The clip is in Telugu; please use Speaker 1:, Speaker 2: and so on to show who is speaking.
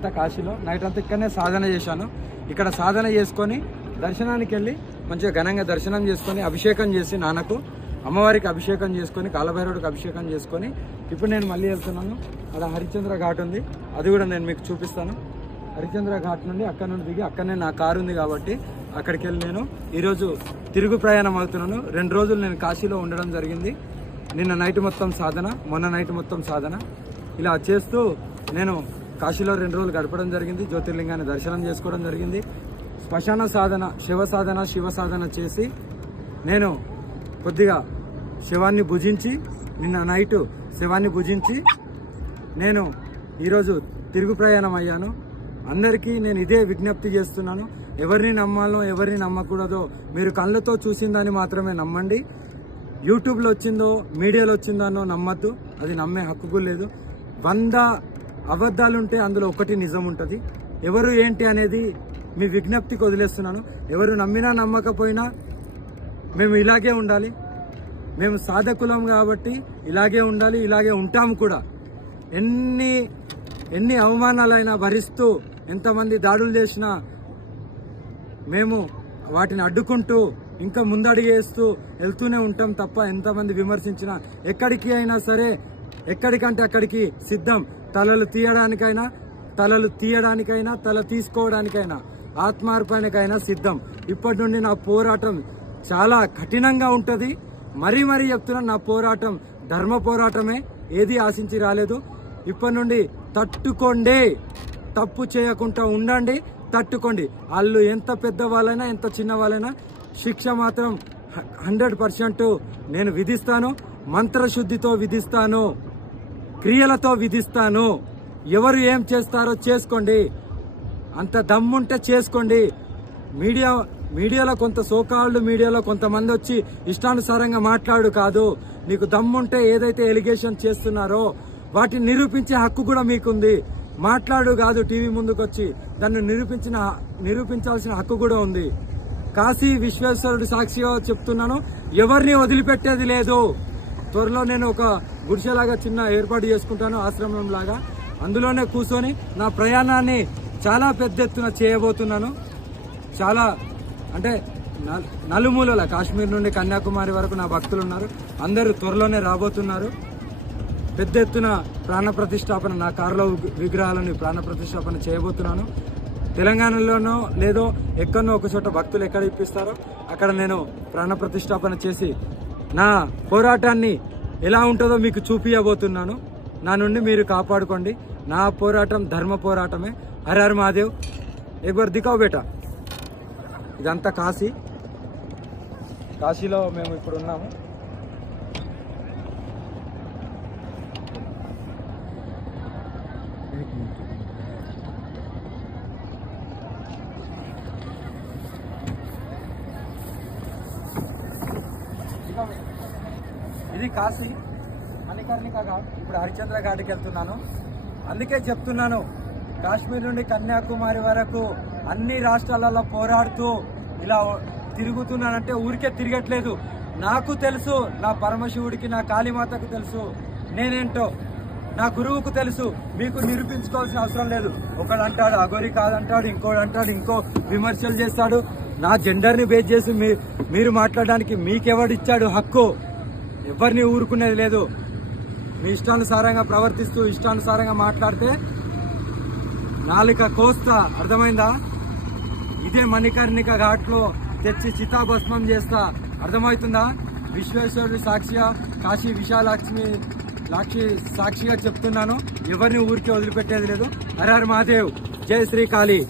Speaker 1: అంతా కాశీలో. నైట్ అంతా ఇక్కడనే సాధన చేశాను. ఇక్కడ సాధన చేసుకొని దర్శనానికి వెళ్ళి మంచిగా ఘనంగా దర్శనం చేసుకొని అభిషేకం చేసి నాన్నకు అమ్మవారికి అభిషేకం చేసుకొని కాలభైరవుడికి అభిషేకం చేసుకొని ఇప్పుడు నేను మళ్ళీ వెళ్తున్నాను. అలా హరిశ్చంద్ర ఘాట్ ఉంది. అది కూడా నేను మీకు చూపిస్తాను. హరిశ్చంద్ర ఘాట్ నుండి అక్కడ నుండి దిగి అక్కడనే నా కారు ఉంది కాబట్టి అక్కడికి వెళ్ళి నేను ఈరోజు తిరుగు ప్రయాణం అవుతున్నాను. రెండు రోజులు నేను కాశీలో ఉండడం జరిగింది. నిన్న నైట్ మొత్తం సాధన మొన్న నైట్ మొత్తం సాధన. ఇలా చేస్తూ నేను కాశీలో రెండు రోజులు గడపడం జరిగింది. జ్యోతిర్లింగాన్ని దర్శనం చేసుకోవడం జరిగింది. శ్మశాన సాధన శివ సాధన శివ సాధన చేసి నేను కొద్దిగా శివాన్ని భుజించి నిన్న నైట్ శివాన్ని భుజించి నేను ఈరోజు తిరుగు ప్రయాణం అయ్యాను. అందరికీ నేను ఇదే విజ్ఞప్తి చేస్తున్నాను. ఎవరిని నమ్మాలో ఎవరిని నమ్మకూడదో మీరు కళ్ళతో చూసిందని మాత్రమే నమ్మండి. యూట్యూబ్లో వచ్చిందో మీడియాలో వచ్చిందనో నమ్మద్దు. అది నమ్మే హక్కు లేదు. వంద అబద్ధాలుంటే అందులో ఒకటి నిజం ఉంటుంది ఎవరు ఏంటి అనేది మీ విజ్ఞప్తికి వదిలేస్తున్నాను. ఎవరు నమ్మినా నమ్మకపోయినా మేము ఇలాగే ఉండాలి. మేము సాధకులం కాబట్టి ఇలాగే ఉండాలి ఇలాగే ఉంటాము కూడా. ఎన్ని ఎన్ని అవమానాలైనా భరిస్తూ ఎంతమంది దాడులు చేసినా మేము వాటిని అడ్డుకుంటూ ఇంకా ముందడిగేస్తూ వెళ్తూనే ఉంటాం తప్ప ఎంతమంది విమర్శించినా. ఎక్కడికి అయినా సరే ఎక్కడికంటే అక్కడికి సిద్ధం. తలలు తీయడానికైనా తలలు తీయడానికైనా తల తీసుకోవడానికైనా ఆత్మార్పణకైనా సిద్ధం. ఇప్పటి నుండి నా పోరాటం చాలా కఠినంగా ఉంటుంది. మరీ మరీ చెప్తున్నా నా పోరాటం ధర్మ పోరాటమే. ఏది ఆశించి రాలేదు. ఇప్పటి నుండి తట్టుకోండి. తప్పు చేయకుండా ఉండండి. తట్టుకోండి. వాళ్ళు ఎంత పెద్ద వాళ్ళైనా ఎంత చిన్న వాళ్ళైనా శిక్ష మాత్రం హండ్రెడ్ పర్సెంట్ నేను విధిస్తాను. మంత్రశుద్ధితో విధిస్తాను. క్రియలతో విధిస్తాను. ఎవరు ఏం చేస్తారో చేసుకోండి. అంత దమ్ముంటే చేసుకోండి. మీడియా మీడియాలో కొంత సోకాళ్ళు మీడియాలో కొంతమంది వచ్చి ఇష్టానుసారంగా మాట్లాడు కాదు. నీకు దమ్ముంటే ఏదైతే ఎలిగేషన్ చేస్తున్నారో వాటిని నిరూపించే హక్కు కూడా మీకుంది. మాట్లాడు కాదు టీవీ ముందుకు వచ్చి దాన్ని నిరూపించిన నిరూపించాల్సిన హక్కు కూడా ఉంది. కాశీ విశ్వేశ్వరుడు సాక్షిగా చెప్తున్నాను. ఎవరిని వదిలిపెట్టేది లేదు. త్వరలో నేను ఒక గుడిసెలాగా చిన్న ఏర్పాటు చేసుకుంటాను ఆశ్రమం లాగా అందులోనే కూర్చొని నా ప్రయాణాన్ని చాలా పెద్ద ఎత్తున చేయబోతున్నాను. చాలా అంటే నల్- నలుమూలల కాశ్మీర్ నుండి కన్యాకుమారి వరకు నా భక్తులు ఉన్నారు అందరూ త్వరలోనే రాబోతున్నారు. పెద్ద ఎత్తున ప్రాణప్రతిష్టాపన నా కారులో విగ్రహాలను ప్రాణ చేయబోతున్నాను. తెలంగాణలోనో లేదో ఎక్కడనో ఒక చోట భక్తులు ఎక్కడ ఇప్పిస్తారో అక్కడ నేను ప్రాణప్రతిష్టాపన చేసి నా పోరాటాన్ని ఎలా ఉంటుందో మీకు చూపించబోతున్నాను నా నుండి మీరు కాపాడుకోండి. నా పోరాటం ధర్మ పోరాటమే. హర్ హర్ మహాదేవ్. ఎగ్వర్ దికావు బేటా. ఇదంతా కాశీ. కాశీలో మేము ఇప్పుడు ఉన్నాము. ఇది కాశీ. మణికర్ణిక ఘాట్ ఇప్పుడు హరిచంద్ర ఘాట్కి వెళ్తున్నాను. అందుకే చెప్తున్నాను కాశ్మీర్ నుండి కన్యాకుమారి వరకు అన్ని రాష్ట్రాలలో పోరాడుతూ ఇలా తిరుగుతున్నానంటే ఊరికే తిరగట్లేదు. నాకు తెలుసు నా పరమశివుడికి నా కాళీమాతకు తెలుసు. నేనేంటో నా గురువుకు తెలుసు. మీకు నిరూపించుకోవాల్సిన అవసరం లేదు. ఒకడు అంటాడు అగోరి కాదంటాడు ఇంకోడు అంటాడు ఇంకో విమర్శలు చేస్తాడు. నా జెండర్ని బేస్ చేసి మీ మీరు మాట్లాడడానికి మీకెవడిచ్చాడు హక్కు? ఎవరిని ఊరుకునేది లేదు. మీ ఇష్టానుసారంగా ప్రవర్తిస్తూ ఇష్టానుసారంగా మాట్లాడితే నాలుక కోస్తా. అర్థమైందా? ఇదే మణికర్ణిక ఘాట్లో తెచ్చి చితాభస్మం చేస్తా. అర్థమవుతుందా? విశ్వేశ్వరుడి సాక్షిగా కాశీ విశాలాక్ష్మి లాక్షి సాక్షిగా చెప్తున్నాను. ఎవరిని ఊరికే వదిలిపెట్టేది లేదు. అరహర్ మహాదేవ్. జై శ్రీ కాళీ